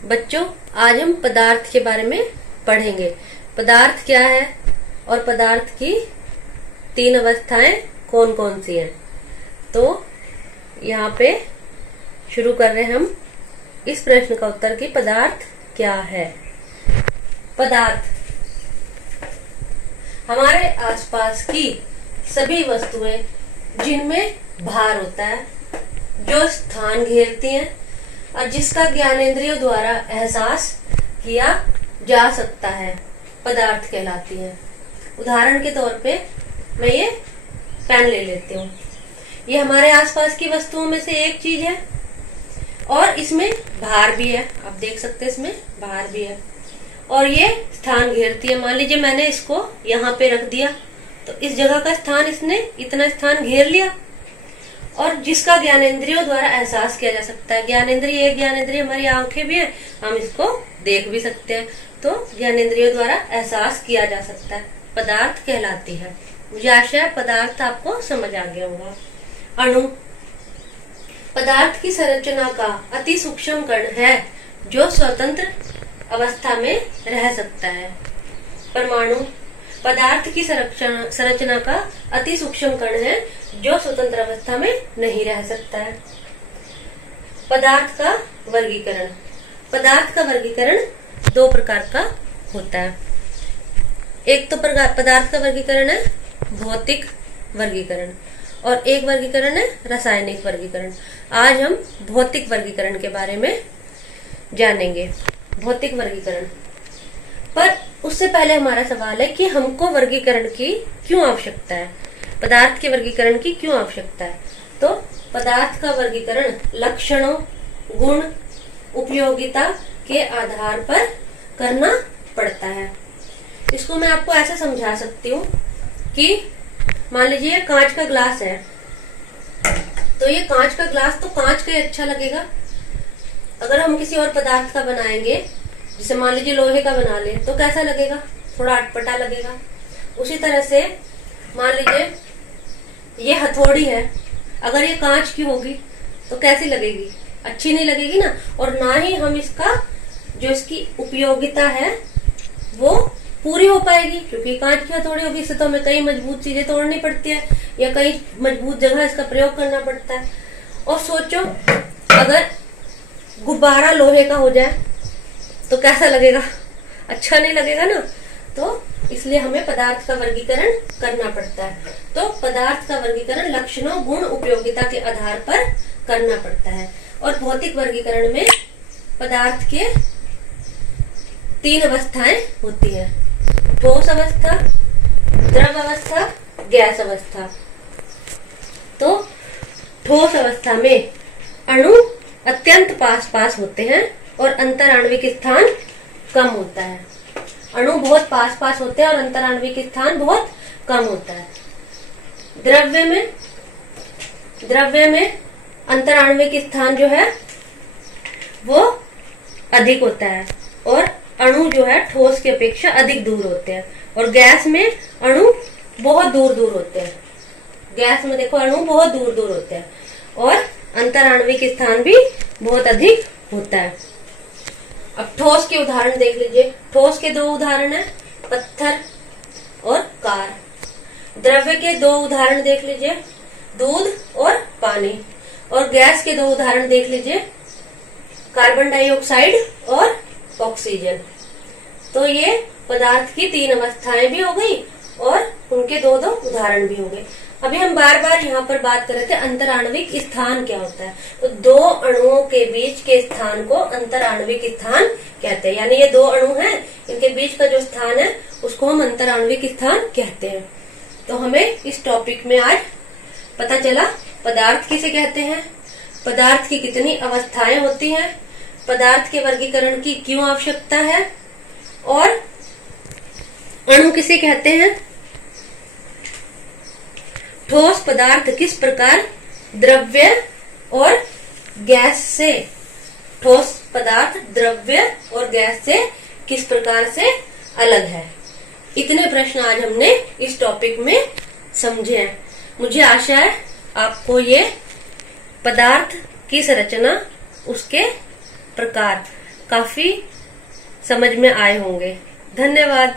बच्चों, आज हम पदार्थ के बारे में पढ़ेंगे। पदार्थ क्या है और पदार्थ की तीन अवस्थाएं कौन कौन सी हैं। तो यहाँ पे शुरू कर रहे हैं हम इस प्रश्न का उत्तर कि पदार्थ क्या है। पदार्थ हमारे आसपास की सभी वस्तुएं जिनमें भार होता है, जो स्थान घेरती हैं और जिसका ज्ञानेंद्रियों द्वारा एहसास किया जा सकता है, पदार्थ कहलाती हैं। उदाहरण के तौर पे मैं ये पेन ले लेती हूँ। ये हमारे आसपास की वस्तुओं में से एक चीज है और इसमें भार भी है। आप देख सकते हैं इसमें भार भी है और ये स्थान घेरती है। मान लीजिए मैंने इसको यहाँ पे रख दिया तो इस जगह का स्थान इसने इतना स्थान घेर लिया और जिसका ज्ञानेंद्रियों द्वारा एहसास किया जा सकता है। ज्ञानेंद्रिय, एक ज्ञानेंद्रिय हमारी आंखें भी है, हम इसको देख भी सकते हैं, तो ज्ञानेंद्रियों द्वारा एहसास किया जा सकता है, पदार्थ कहलाती है। मुझे आशा है पदार्थ आपको समझ आ गया होगा। अणु पदार्थ की संरचना का अति सूक्ष्म कण है जो स्वतंत्र अवस्था में रह सकता है। परमाणु पदार्थ की संरचना का अति सूक्ष्म कण है जो स्वतंत्र अवस्था में नहीं रह सकता है। पदार्थ का वर्गीकरण पदार्थ का वर्गीकरण दो प्रकार का होता है। एक तो पदार्थ का वर्गीकरण है भौतिक वर्गीकरण और एक वर्गीकरण है रासायनिक वर्गीकरण। आज हम भौतिक वर्गीकरण के बारे में जानेंगे। भौतिक वर्गीकरण पर उससे पहले हमारा सवाल है कि हमको वर्गीकरण की क्यों आवश्यकता है, पदार्थ के वर्गीकरण की क्यों आवश्यकता है। तो पदार्थ का वर्गीकरण लक्षणों, गुण, उपयोगिता के आधार पर करना पड़ता है। इसको मैं आपको ऐसे समझा सकती हूँ कि मान लीजिए कांच का ग्लास है, तो ये कांच का ग्लास तो कांच का ही अच्छा लगेगा। अगर हम किसी और पदार्थ का बनाएंगे, जैसे मान लीजिए लोहे का बना ले, तो कैसा लगेगा, थोड़ा अटपटा लगेगा। उसी तरह से मान लीजिए ये हथौड़ी है, अगर ये कांच की होगी तो कैसी लगेगी, अच्छी नहीं लगेगी ना। और ना ही हम इसका जो इसकी उपयोगिता है वो पूरी हो पाएगी, क्योंकि कांच की हथौड़ी होगी, इससे तो हमें कई मजबूत चीजें तोड़नी पड़ती है या कई मजबूत जगह इसका प्रयोग करना पड़ता है। और सोचो अगर गुब्बारा लोहे का हो जाए तो कैसा लगेगा, अच्छा नहीं लगेगा ना। तो इसलिए हमें पदार्थ का वर्गीकरण करना पड़ता है। तो पदार्थ का वर्गीकरण लक्षणों, गुण, उपयोगिता के आधार पर करना पड़ता है। और भौतिक वर्गीकरण में पदार्थ के तीन अवस्थाएं होती हैं, ठोस अवस्था, द्रव अवस्था, गैस अवस्था। तो ठोस अवस्था में अणु अत्यंत पास पास होते हैं और अंतराण्विक स्थान कम होता है। अणु बहुत पास पास होते हैं और अंतराण्विक स्थान बहुत कम होता है। द्रव्य में अंतराण्विक स्थान जो है वो अधिक होता है और अणु जो है ठोस की अपेक्षा अधिक दूर होते हैं। और गैस में अणु बहुत दूर दूर होते हैं। गैस में देखो अणु बहुत दूर दूर होते हैं और अंतराण्विक स्थान भी बहुत अधिक होता है। अब ठोस के उदाहरण देख लीजिए। ठोस के दो उदाहरण है पत्थर और कार। द्रव्य के दो उदाहरण देख लीजिए, दूध और पानी। और गैस के दो उदाहरण देख लीजिए, कार्बन डाइऑक्साइड और ऑक्सीजन। तो ये पदार्थ की तीन अवस्थाएं भी हो गई और उनके दो दो उदाहरण भी हो गए। अभी हम बार बार यहाँ पर बात कर रहे थे अंतराण्विक स्थान क्या होता है। तो दो अणुओं के बीच के स्थान को अंतराण्विक स्थान कहते हैं। यानी ये दो अणु हैं, इनके बीच का जो स्थान है उसको हम अंतराण्विक स्थान कहते हैं। तो हमें इस टॉपिक में आज पता चला पदार्थ किसे कहते हैं, पदार्थ की कितनी अवस्थाएं होती हैं, पदार्थ के वर्गीकरण की क्यों आवश्यकता है और अणु किसे कहते हैं, ठोस पदार्थ किस प्रकार द्रव्य और गैस से, ठोस पदार्थ द्रव्य और गैस से किस प्रकार से अलग है। इतने प्रश्न आज हमने इस टॉपिक में समझे हैं। मुझे आशा है आपको ये पदार्थ की संरचना, उसके प्रकार काफी समझ में आए होंगे। धन्यवाद।